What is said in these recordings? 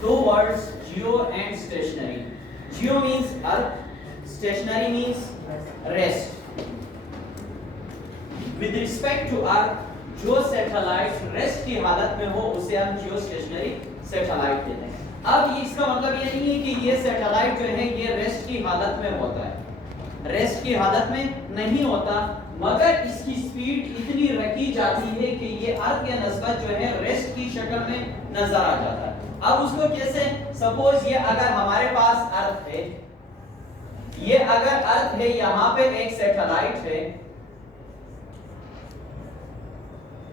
Two words, geo and stationary. Geo means earth, stationary means rest. With respect to earth, जो satellite rest की हालत में हो उसे हम जियो स्टेशनरी सैटेलाइट कहते हैं। अब इसका मतलब ये नहीं है कि ये सैटेलाइट जो है ये रेस्ट की हालत में होता है, रेस्ट की हालत में नहीं होता, मगर इसकी स्पीड इतनी रखी जाती है कि ये अर्थ के नस्बत जो है रेस्ट की शक्ल में नजर आ जाता है। अब उसको कैसे, सपोज ये अगर हमारे पास अर्थ है, ये अगर अर्थ है, यहाँ पे एक सैटेलाइट है,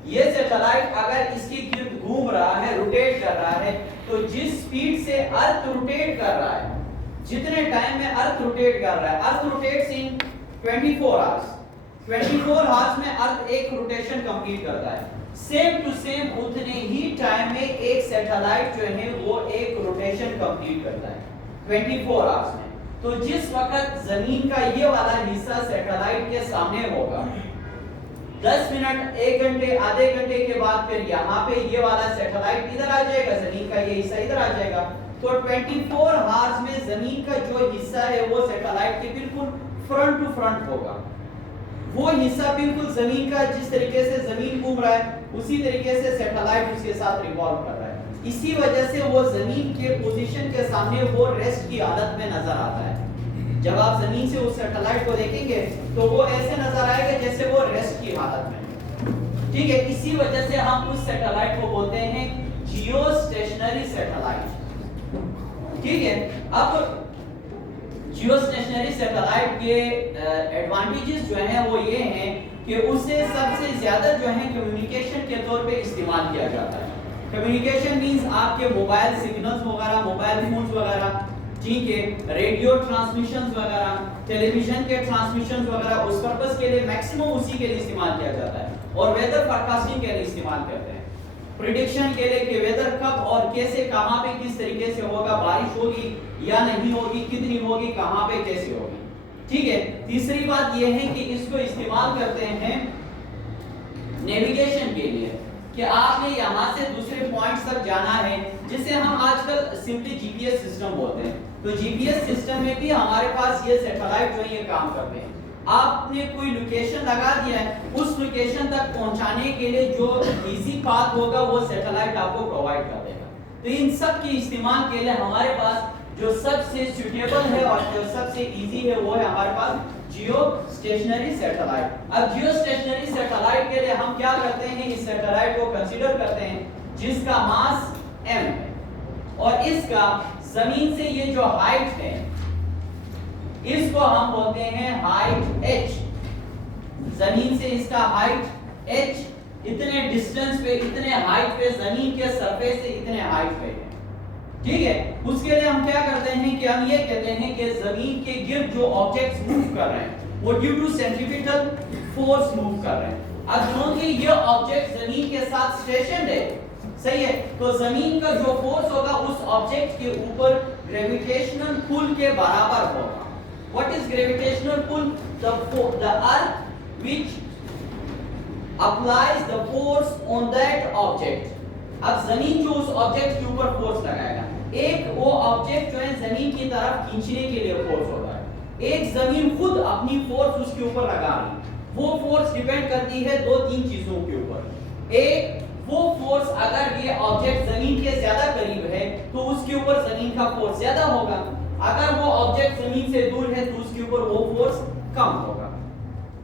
ये सैटेलाइट अगर इसके गिर्द घूम रहा है, रोटेट कर रहा है, तो जिस स्पीड से अर्थ रोटेट कर रहा है, जितने टाइम में अर्थ रोटेट कर रहा है, अर्थ रोटेट्स इन 24 आवर्स, 24 आवर्स में अर्थ एक रोटेशन कंप्लीट करता है। सेम टू सेम उतने ही टाइम में एक सैटेलाइट जो है वो एक रोटेशन कंप्लीट करता है 24 आवर्स में। तो जिस वक्त जमीन का ये वाला हिस्सा सैटेलाइट के सामने होगा, 10 मिनट, 1 घंटे, आधे घंटे के बाद फिर यहाँ पे ये वाला सैटेलाइट इधर आ जाएगा, जमीन का ये हिस्सा इधर आ जाएगा। तो 24 आवर्स में जमीन का जो हिस्सा है वो सैटेलाइट के बिल्कुल फ्रंट टू फ्रंट होगा। वो हिस्सा बिल्कुल जमीन का, जिस तरीके से जमीन घूम रहा है उसी तरीके से सैटेलाइट उसके साथ रिवॉल्व कर रहा है। इसी वजह से वो जमीन के पोजीशन के सामने वो रेस्ट की हालत में नजर आता है। जब आप जमीन से उस सैटेलाइट को देखेंगे तो वो ऐसे नजर आएगा जैसे वो रेस्ट की हालत में। ठीक है, इसी वजह से हम उस सैटेलाइट को बोलते हैं जियो स्टेशनरी सैटेलाइट। ठीक है, अब जियो स्टेशनरी सैटेलाइट के एडवांटेजेस जो हैं वो ये हैं कि उसे सबसे ज्यादा जो है कम्युनिकेशन के तौर पे इस्तेमाल किया जाता है। कम्युनिकेशन मींस आपके मोबाइल सिग्नल्स वगैरह, मोबाइल फोन्स वगैरह, ठीक है, रेडियो ट्रांसमिशंस वगैरह, टेलीविजन के ट्रांसमिशंस वगैरह, उस पर्पस के लिए मैक्सिमम उसी के लिए इस्तेमाल किया जाता है। और वेदर फोरकास्टिंग के लिए इस्तेमाल करते हैं, प्रेडिक्शन के लिए कि वेदर कब और कैसे, कहां पे, किस तरीके से होगा, बारिश होगी या नहीं होगी, कितनी होगी, कहां पे, कैसे होगी। ठीक है, तीसरी बात यह है कि इसको इस्तेमाल करते हैं नेविगेशन के लिए, कि आपने यहां से दूसरे पॉइंट्स तक जाना है, जिसे हम आजकल सिंपली जीपीएस सिस्टम बोलते हैं। तो जीपीएस सिस्टम में भी हमारे पास ये सैटेलाइट जो है ये काम करते हैं। आपने कोई लोकेशन लगा दिया है, उस लोकेशन तक पहुंचाने के लिए जो इजी पाथ होगा वो सैटेलाइट आपको प्रोवाइड कर देगा। तो इन सब के इस्तेमाल के लिए हमारे पास जो सबसे सूटेबल है और जो सबसे इजी है वो है हमारे पास जियो स्टेशनरी सैटेलाइट। अब जियो स्टेशनरी सैटेलाइट के लिए हम क्या करते हैं, इस सैटेलाइट को कंसीडर करते हैं जिसका मास m है और इसका जमीन से ये जो हाइट है इसको हम बोलते हैं हाइट h। जमीन से इसका हाइट h, इतने डिस्टेंस पे, इतने हाइट पे, जमीन के सरफेस से इतने हाइट पे है। ठीक है, उसके लिए हम क्या करते हैं कि हम ये कहते हैं कि जमीन के गिर्द जो ऑब्जेक्ट्स मूव कर रहे हैं वो due to centripetal force move कर रहे हैं। अब क्योंकि ये ऑब्जेक्ट जमीन के साथ स्टेशनड है, सही है, तो जमीन का जो फोर्स होगा उस ऑब्जेक्ट के ऊपर ग्रेविटेशनल पुल के बराबर होगा। What is gravitational pull? The earth which applies the force on that object. अब जमीन जो उस ऑब्जेक्ट के ऊपर फोर्स लगाएगा, एक वो ऑब्जेक्ट जो है जमीन की तरफ खींचने के लिए फोर्स होता है, एक जमीन खुद अपनी फोर्स उसके ऊपर लगा रही। वो फोर्स डिपेंड करती है दो तीन चीजों के ऊपर। एक, वो फोर्स अगर ये ऑब्जेक्ट जमीन के ज्यादा करीब है तो उसके ऊपर जमीन का फोर्स ज्यादा होगा, अगर वो ऑब्जेक्ट जमीन से दूर है तो उसके ऊपर वो फोर्स कम होगा।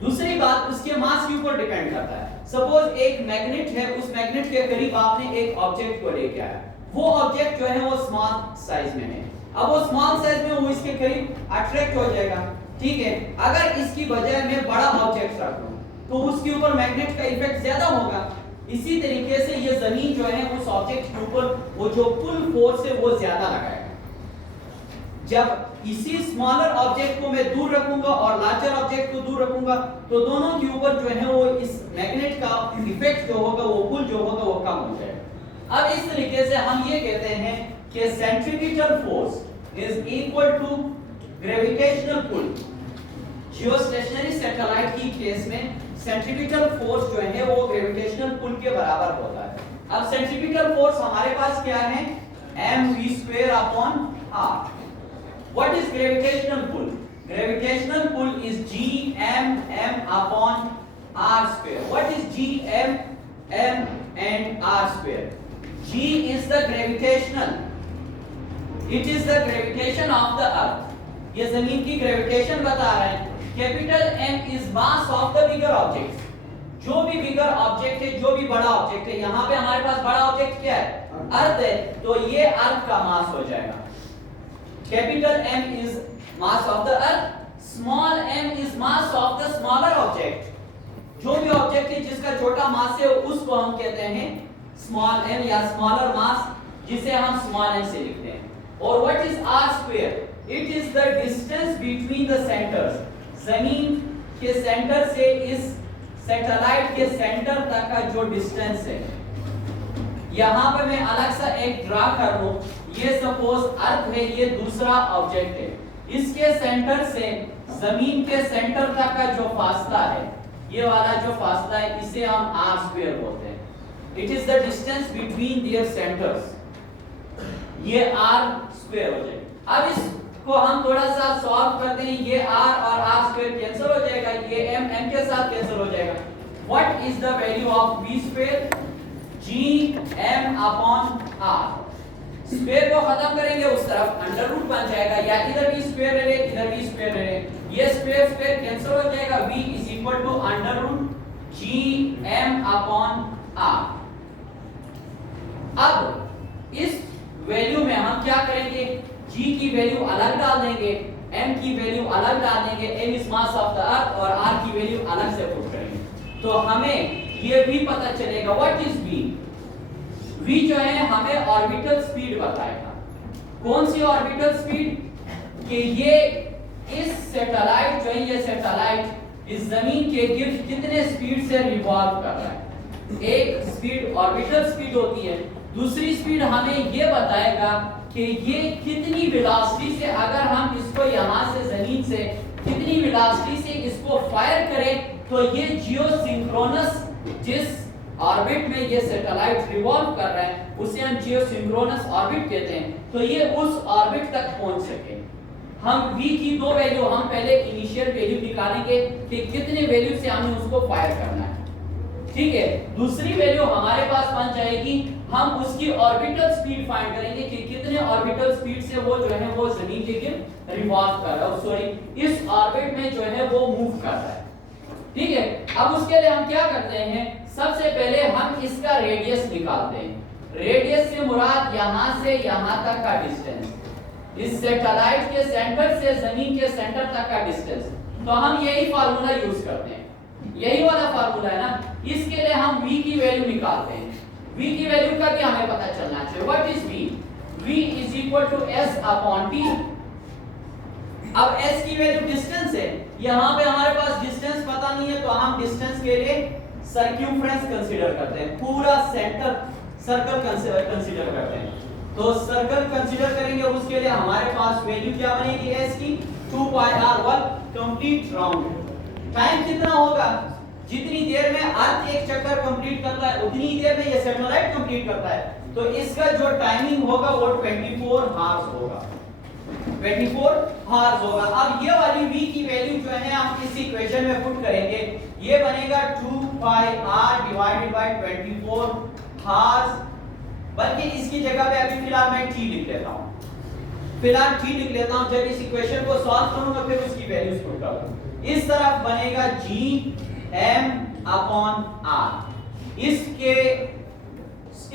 दूसरी बात उसके मास के ऊपर डिपेंड करता है। सपोज एक मैग्नेट है, उस मैग्नेट के करीब आपने एक ऑब्जेक्ट को लेके आया, वो ऑब्जेक्ट जो है वो स्मॉल साइज में है। अब वो स्मॉल साइज में वो इसके करीब अट्रैक्ट हो जाएगा। ठीक है, अगर इसकी बजाय मैं बड़ा ऑब्जेक्ट रख लूं तो उसके ऊपर मैग्नेट का इफेक्ट ज्यादा होगा। इसी तरीके से ये जमीन जो है उस ऑब्जेक्ट के ऊपर वो जो पुल फोर्स है वो ज्यादा लगाएगा। जब इसी स्मॉलर ऑब्जेक्ट को मैं दूर रखूंगा और लार्जर ऑब्जेक्ट को दूर रखूंगा तो दोनों के ऊपर जो है वो इस मैग्नेट का इफेक्ट जो होगा, वो पुल जो होगा वो कम हो जाएगा। अब इस तरीके से हम ये कहते हैं कि centripetal force is equal to gravitational pull. Geostationary satellite की केस में सेंट्रीपिटल फोर्स जो है वो ग्रेविटेशनल पुल के बराबर होता है। अब सेंट्रीपिटल फोर्स फोर्स हमारे पास क्या है, mv² upon r. What is gravitational pull? Gravitational pull is Gmm upon r square. What is Gmm and r square? G is the gravitational. It is the gravitation of the earth. ये जमीन की gravitation बता रहे हैं. Capital M is mass of the bigger objects. जो भी बिगर object है, जो भी बड़ा ऑब्जेक्ट है, यहाँ पे हमारे पास बड़ा ऑब्जेक्ट क्या है, अर्थ है, तो ये अर्थ का मास हो जाएगा. Capital M is mass of the earth, small m is mass of the smaller object. जो भी ऑब्जेक्ट है जिसका छोटा मास है उसको हम कहते हैं स्मॉल m या स्मॉलर मास, जिसे हम स्मॉल m से लिखते हैं. और what is r square? It is the distance between the centres. जमीन के सेंटर से इस सैटेलाइट के सेंटर तक का जो डिस्टेंस है. यहां पे मैं अलग सा एक ड्रा कर लूं. ये सपोज अर्थ है, ये दूसरा ऑब्जेक्ट है. इसके सेंटर से जमीन के सेंटर तक का जो फासला है, ये वाला जो फासला है, इसे हम r स्क्वायर बोलते हैं. It is the distance between their centres. ये r स्क्वायर हो जाएगा. अब इसको हम थोड़ा सा सॉल्व करते हैं. ये r और r स्क्वायर कैंसिल हो जाएगा, ये m के साथ कैंसिल हो जाएगा. What is the value of v square? Gm upon r. Square को खत्म करेंगे उस तरफ अंडर रूट बन जाएगा, या इधर भी स्क्वायर ले ले, इधर भी स्क्वायर ले ले, ये स्क्वायर स्क्वायर कैंसिल हो जाएगा. v is equal to under root Gm upon r. अब इस वैल्यू में हम क्या करेंगे, g की वैल्यू अलग डाल देंगे, m की वैल्यू अलग डाल देंगे, m is mass of the अर्थ, और r की वैल्यू अलग से पुट करेंगे. तो हमें ये भी पता चलेगा व्हाट इज v. v जो है हमें ऑर्बिटल स्पीड बताएगा. कौन सी ऑर्बिटल स्पीड? कि ये इस सैटेलाइट जो है, ये सैटेलाइट इस जमीन के गिर्द कितने स्पीड से रिवॉल्व कर रहा है. एक स्पीड ऑर्बिटल स्पीड होती है, दूसरी स्पीड हमें ये बताएगा कि ये कितनी वेलोसिटी से, अगर हम इसको यहाँ से जमीन से कितनी वेलोसिटी से इसको फायर करें, तो ये जियोसिंक्रोनस, जिस ऑर्बिट में ये सैटेलाइट रिवॉल्व कर रहा है, उसे हम जियोसिंक्रोनस ऑर्बिट कहते हैं. तो ये उस ऑर्बिट तक पहुंच सके. हम v की दो वैल्यू, हम पहले इनिशियल वैल्यू निकालेंगे कि कितने वैल्यू से हमें उसको फायर करना है. ठीक है. दूसरी वैल्यू हमारे पास बन जाएगी, हम उसकी ऑर्बिटल स्पीड फाइंड करेंगे कि कितने ऑर्बिटल स्पीड से वो जो है वो जमीन के गिर्द रिवॉल्व कर रहा है, सॉरी इस ऑर्बिट में जो है वो मूव कर रहा है. ठीक है. अब उसके लिए हम क्या करते हैं, सबसे पहले हम इसका रेडियस निकालते हैं. रेडियस से मुराद यहां से यहां तक का डिस्टेंस, इस सैटेलाइट के सेंटर से जमीन के सेंटर तक का डिस्टेंस. तो हम यही फार्मूला यूज करते हैं, यही वाला फार्मूला है ना. इसके लिए हम v की वैल्यू निकालते हैं. v की वैल्यू का भी हमें पता चलना चाहिए. What is v? v is equal to s upon t. अब s की वैल्यू डिस्टेंस है, यहां पे हमारे पास डिस्टेंस पता नहीं है, तो हम डिस्टेंस के लिए सर्क्यूम्फ्रेंस कंसीडर करते हैं, पूरा सेंटर सर्कल कंसीडर करते हैं. तो सर्कल कंसीडर करेंगे, उसके लिए हमारे पास वैल्यू क्या बनेगी s की, 2 पाई r वर्ग कंप्लीट राउंड. टाइम कितना होगा, जितनी देर में अर्थ एक चक्कर कंप्लीट करता है उतनी ही देर में ये सैटेलाइट कंप्लीट करता है. तो इसका जो टाइमिंग होगा वो 24 आवर्स होगा, 24 आवर्स होगा. अब ये वाली v की वैल्यू जो है हम इस इक्वेशन में पुट करेंगे, ये बनेगा 2 पाई r डिवाइडेड बाय 24 आवर्स. बल्कि इसकी जगह पे अभी फिलहाल मैं t लिख लेता हूं, फिलहाल t लिख लेता हूं. जब इस इक्वेशन को सॉल्व करूंगा फिर उसकी वैल्यूज पुट करूंगा. इस तरफ बनेगा Gm अपॉन r.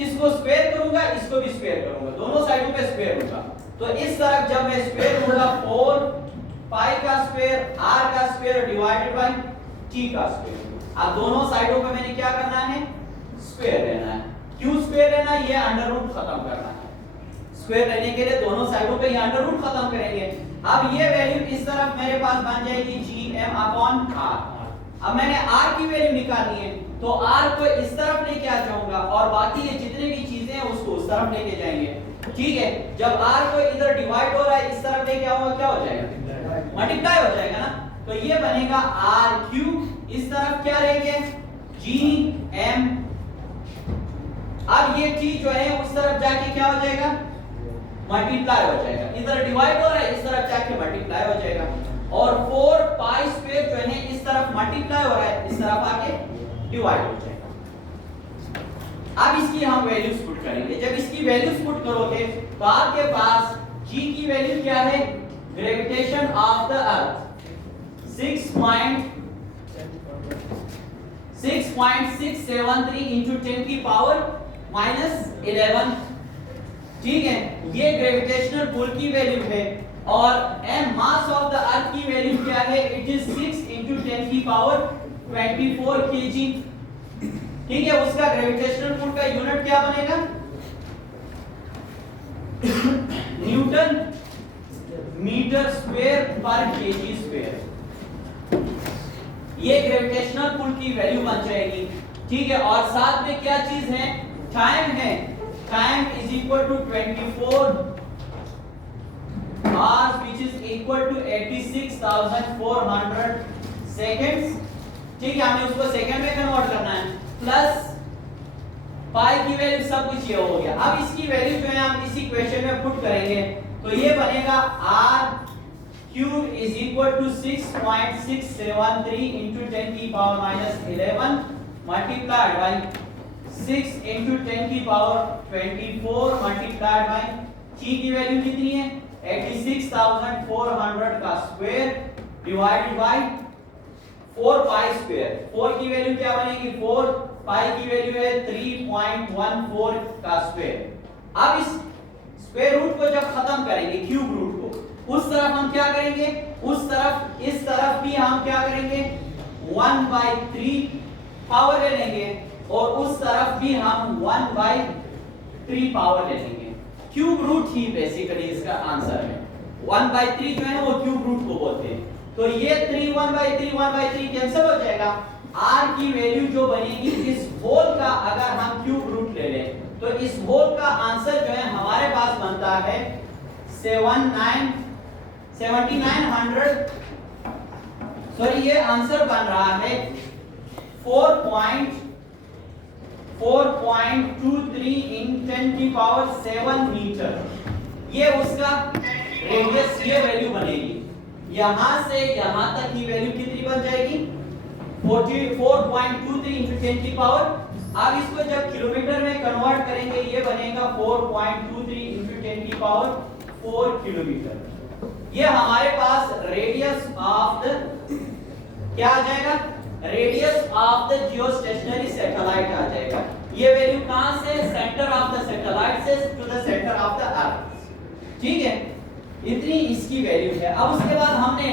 इसको स्क्वायर करूंगा, इसको भी स्क्वायर करूंगा, दोनों साइडों पे स्क्वायर होगा. तो इस तरफ जब मैं स्क्वायर करूंगा 4 पाई का स्क्वायर r का स्क्वायर डिवाइडेड बाय t का स्क्वायर. अब दोनों साइडों पे मैंने क्या करना है, स्क्वायर लेना है. क्यों स्क्वायर लेना है, ये अंडर रूट खत्म करना है. स्क्वायर लेने के लिए दोनों साइडों पे ये अंडर रूट खत्म करेंगे. अब ये वैल्यू इस तरफ मेरे पास बन जाएगी Gm अपॉन r. अब मैंने r की वैल्यू निकालनी है, तो r को इस तरफ लेके आ जाऊंगा और बाकी ये जितने भी चीजें हैं उसको उस तरफ लेके जाएंगे. ठीक है. जब r को इधर डिवाइड हो रहा है, इस तरफ लेके आऊंगा, क्या हो जाएगा, मल्टीप्लाई हो जाएगा ना. तो ये बनेगा r3. इस तरफ क्या लेंगे, Gm. अब अब ये t जो है उस तरफ जाके क्या हो जाएगा, मल्टीप्लाई हो जाएगा, इधर डिवाइड हो रहा है, इस तरफ जाके मल्टीप्लाई हो जाएगा, और 4 पाई स्क्वायर जो है इस तरफ मल्टीप्लाई हो रहा है, इस तरफ आके डिवाइड हो जाएगा। अब इसकी हम वैल्यूज पुट करेंगे। जब इसकी वैल्यूज पुट करोगे तो आपके पास g की वैल्यू क्या है, gravitation of the earth 6.673 into 10 की पावर -11, ठीक है, ये ग्रेविटेशनल पुल की वैल्यू है। और m मास ऑफ द अर्थ की वैल्यू क्या है, इट इज 6 into 10 की पावर 24 kg, ठीक है। उसका ग्रेविटेशनल पुल का यूनिट क्या बनेगा, न्यूटन मीटर स्क्वायर पर केजी स्क्वायर, ये ग्रेविटेशनल पुल की वैल्यू बन जाएगी, ठीक है। और साथ में क्या चीज है, टाइम है, time is equal to 24 hours which is equal to 86,400 seconds, ठीक है। हमें उसको सेकंड में कन्वर्ट करना है, प्लस पाई की वैल्यू सब कुछ ये हो गया। अब इसकी वैल्यू जो है हम इसी क्वेश्चन में पुट करेंगे, तो ये बनेगा r cube is equal to 6.673 into 10 की पावर -11 मल्टीप्लाइड बाय 6 into 10 की पावर 24 मल्टीप्लाइड बाय g की वैल्यू कितनी है, 86,400 का square divided by 4 pi square, 4 की वैल्यू क्या बनेगी, 4 पाई की वैल्यू है 3.14 का स्क्वायर। अब इस स्क्वायर रूट को जब खत्म करेंगे, क्यूब रूट को, उस तरफ हम क्या करेंगे, उस तरफ इस तरफ भी हम क्या करेंगे 1/3 पावर ले लेंगे, और उस तरफ भी हम 1/3 पावर ले लेंगे। क्यूब रूट ही बेसिकली इसका आंसर है, 1/3 जो है वो क्यूब रूट को बोलते हैं। तो ये 3 1/3 कैंसिल हो जाएगा, r की वैल्यू जो बनेगी इस होल का, अगर हम क्यूब रूट ले लें तो इस होल का आंसर जो है हमारे पास बनता है 7900, सॉरी ये आंसर बन रहा है 4.23 इन 10 की पावर 7 मीटर, ये उसका रेडियस, ये वैल्यू बनेगी। यहां से यहां तक की वैल्यू कितनी बन जाएगी, 4.23 into 10 की पावर। अब इसको जब किलोमीटर में कन्वर्ट करेंगे, ये बनेगा 4.23 into 10 की पावर 4 किलोमीटर। ये हमारे पास रेडियस ऑफ द क्या आ जाएगा, radius of the geostationary satellite आ जाएगा। ये वैल्यू कहां से, सेंटर ऑफ द सैटेलाइट से to the centre of the earth, ठीक है, इतनी इसकी वैल्यू है। अब उसके बाद हमने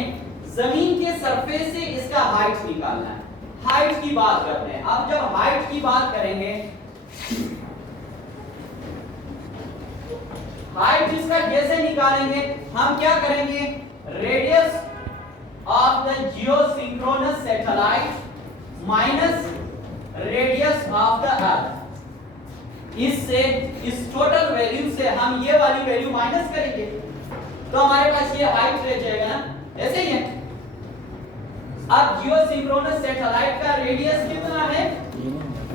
जमीन के सरफेस से इसका हाइट निकालना है, हाइट की बात करते हैं। अब जब हाइट की बात करेंगे, हाइट इसका कैसे निकालेंगे, हम क्या करेंगे, radius of the geosynchronous satellite minus radius of the अर्थ, इससे इस टोटल वैल्यू से हम ये वाली वैल्यू माइनस करेंगे, तो हमारे पास ये हाइट रह जाएगा ना, ऐसे ही है। अब जियोसिंक्रोनस सैटेलाइट का रेडियस कितना है,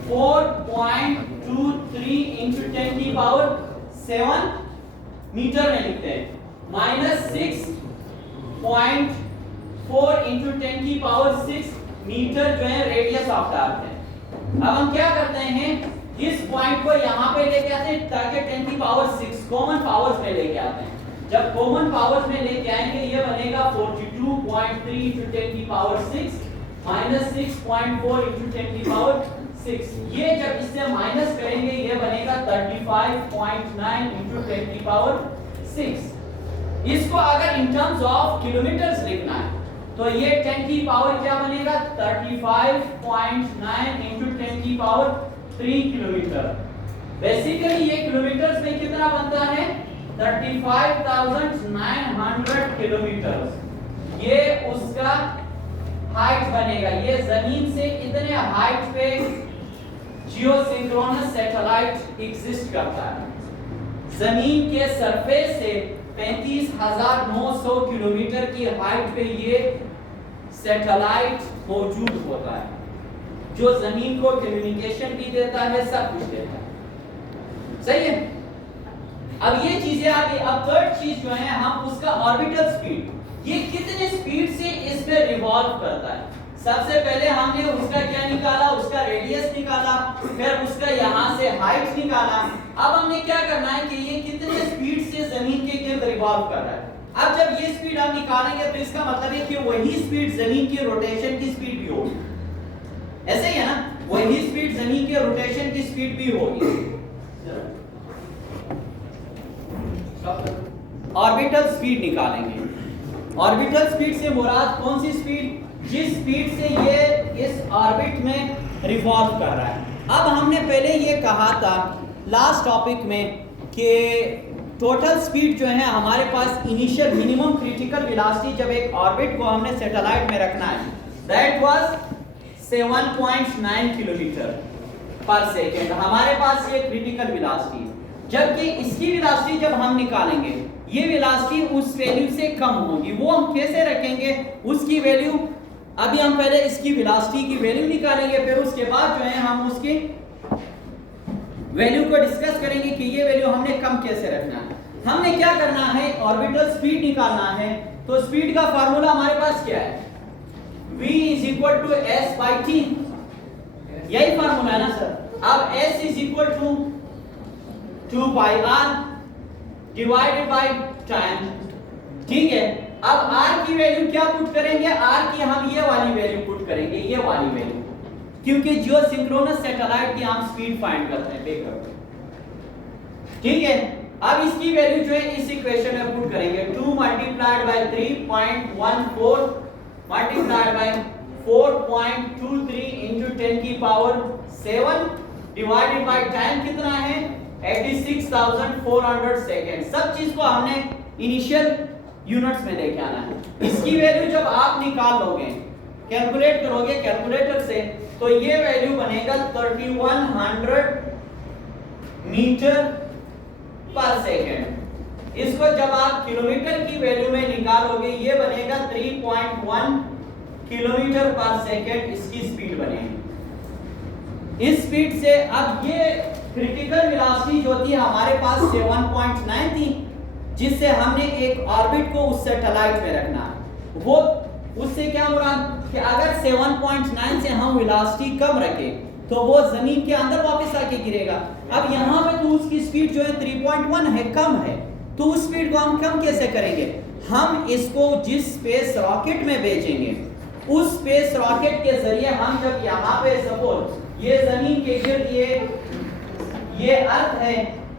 4.23 into 10 की पावर 7 मीटर में लिखते हैं, माइनस 6.4 into 10 की पावर 6 मीटर जो है रेडियस ऑफ द अर्थ है। अब हम क्या करते हैं, इस पॉइंट को यहां पे लेके आते हैं ताकि 10 की पावर 6 कॉमन पावर्स में लेके आते हैं। जब कॉमन पावर्स में लेके आएंगे, ये बनेगा 42.3 into 10 की पावर 6 माइनस 6.4 into 10 की पावर 6। ये जब इससे माइनस करेंगे, ये बनेगा 35.9 into 10 की पावर 6। इसको अगर इन टर्म्स ऑफ किलोमीटर्स लिखना है, तो ये 10 की पावर क्या बनेगा, 35.9 into 10 की पावर 3 किलोमीटर। बेसिकली ये किलोमीटर्स में कितना बनता है, 35,900 किलोमीटर। ये उसका हाइट बनेगा। ये जमीन से इतने हाइट पे जियोसिंक्रोनस सैटेलाइट एग्जिस्ट करता है। जमीन के सरफेस से 35,900 किलोमीटर की हाइट पे ये सैटेलाइट मौजूद होता है, जो जमीन को कम्युनिकेशन भी देता है, सब कुछ देता है। सही है। अब ये चीजें आ गई। अब थर्ड चीज जो है हम उसका ऑर्बिटल स्पीड, ये कितने स्पीड से इसमें रिवॉल्व करता है। सबसे पहले हमने उसका क्या निकाला, उसका रेडियस निकाला, फिर उसका यहाँ से हाइट निकाला। अब हमने क्या करना है कि ये कितने स्पीड से जमीन के गिर्द रिवॉल्व कर रहा है। अब जब ये स्पीड हम निकालेंगे तो इसका मतलब है कि वही स्पीड जमीन की रोटेशन की स्पीड भी होगी, ऐसे ही है ना, वही स्पीड जमीन के रोटेशन की स्पीड भी होगी। ऑर्बिटल स्पीड निकालेंगे। ऑर्बिटल स्पीड से मुराद कौन सी स्पीड, जिस स्पीड से ये इस ऑर्बिट में रिवॉल्व कर रहा है। अब हमने पहले ये कहा था लास्ट टॉपिक में कि टोटल स्पीड जो है हमारे पास इनिशियल मिनिमम क्रिटिकल वेलोसिटी जब एक ऑर्बिट को हमने सैटेलाइट में रखना है, दैट वाज 7.9 किलोमीटर पर सेकेंड हमारे पास ये क्रिटिकल वेलोसिटी है। जबकि इसकी वेलोसिटी जब हम निकालेंगे, ये वेलोसिटी उस वैल्यू से कम होगी। वो हम कैसे रखेंगे उसकी वैल्यू, अभी हम पहले इसकी वेलोसिटी की वैल्यू निकालेंगे, फिर उसके बाद जो है हम उसकी वैल्यू को डिस्कस करेंगे कि ये वैल्यू हमने कम कैसे रखना है। हमने क्या करना है, ऑर्बिटल स्पीड निकालना है। तो स्पीड का फार्मूला हमारे पास क्या है, v = s/t, यही फार्मूला है ना सर। अब s = 2πr divided by time, ठीक है। अब r की वैल्यू क्या पुट करेंगे, r की हम ये वाली वैल्यू पुट करेंगे, ये वाली वैल्यू, क्योंकि जियो सिंक्रोनस सैटेलाइट की हम स्पीड फाइंड करते हैं पे करते, ठीक है। अब इसकी वैल्यू जो है इस इक्वेशन में पुट करेंगे, 2 multiplied by 3.14 multiplied by 4.23 into 10 की पावर 7 डिवाइडेड बाय टाइम कितना है 86,400 सेकेंड। सब चीज को हमने इनिशियल यूनिट्स में लेके आना है। इसकी वैल्यू जब आप निकाल लोगे, कैलकुलेट करोगे कैलकुलेटर से, तो ये वैल्यू बनेगा 3100 मीटर पर सेकेंड। इसको जब आप किलोमीटर की वैल्यू में निकालोगे, ये बनेगा 3.1 किलोमीटर पर सेकेंड इसकी स्पीड बनेगी। इस स्पीड से अब ये क्रिटिकल वेलोसिटी जो थी हमारे पास 7.9 थी, जिससे हमने एक ऑर्बिट को उस सैटेलाइट में रखना, वो उससे क्या मुराद कि अगर 7.9 से हम वेलोसिटी कम रखें तो वो जमीन के अंदर वापस आके गिरेगा। अब यहाँ पे तो उसकी स्पीड जो है 3.1 है, कम है, तो उस स्पीड को हम कम कैसे करेंगे, हम इसको जिस स्पेस रॉकेट में भेजेंगे, उस स्पेस रॉकेट के जरिए हम जब यहाँ पे सपोज ये जमीन के गिर्द ये अर्थ है,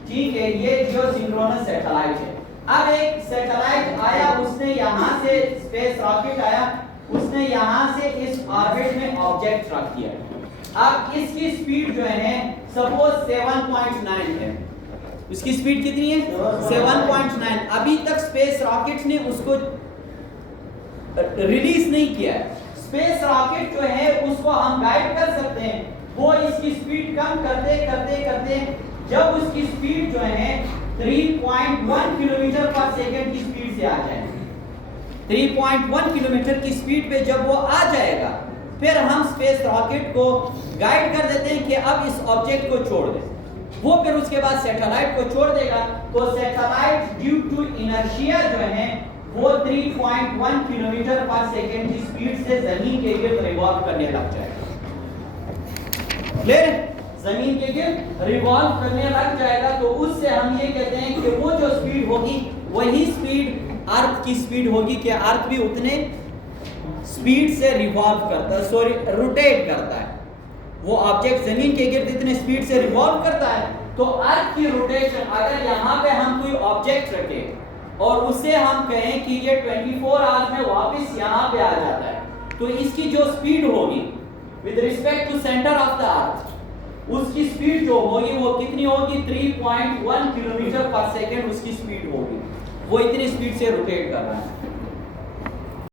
ठीक है, ये जियो सिंक्रोनस सैटेलाइट है। अब एक सैटेलाइट आया, उसने यहाँ से स्पेस रॉकेट आया, उसने यहाँ से इस ऑर्बिट में ऑब्जेक्ट रख दिया। अब इसकी स्पीड जो है सपोज 7.9 है, उसकी स्पीड कितनी है 7.9। अभी तक स्पेस रॉकेट ने उसको रिलीज नहीं किया है। स्पेस रॉकेट जो है उसको हम गाइड कर सकते हैं, वो इसकी स्पीड कम करते करते करते जब उसकी स्पीड जो है 3.1 किलोमीटर पर सेकेंड की स्पीड से आ जाए, 3.1 किलोमीटर की स्पीड पे जब वो आ जाएगा, फिर हम स्पेस रॉकेट को गाइड कर देते हैं कि अब इस ऑब्जेक्ट को छोड़ दे। वो फिर उसके बाद सैटेलाइट को छोड़ देगा, तो सैटेलाइट ड्यू टू इनर्शिया जो है वो 3.1 किलोमीटर पर सेकेंड की स्पीड से जमीन के गिर्द रिवॉल्व करने लग जाएगा। क्लियर? जमीन के गिर्द रिवॉल्व करने लग जाएगा, तो उससे हम ये कहते हैं कि वो जो स्पीड होगी वही स्पीड अर्थ की स्पीड होगी कि अर्थ भी उतने स्पीड से रिवॉल्व करता है, सॉरी रोटेट करता है। वो ऑब्जेक्ट जमीन के गिर्द इतने स्पीड से रिवॉल्व करता है, तो अर्थ की रोटेशन, अगर यहाँ पे हम कोई ऑब्जेक्ट रखें और उसे हम कहें कि ये 24 आवर्स में वापस यहाँ पे आ जाता है, तो इसकी जो स्पीड होगी with respect to centre of the earth, उसकी स्पीड जो होगी वो कितनी होगी 3.1 किलोमीटर पर सेकेंड उसकी स्पीड होगी। वो इतनी स्पीड से रोटेट कर रहा है।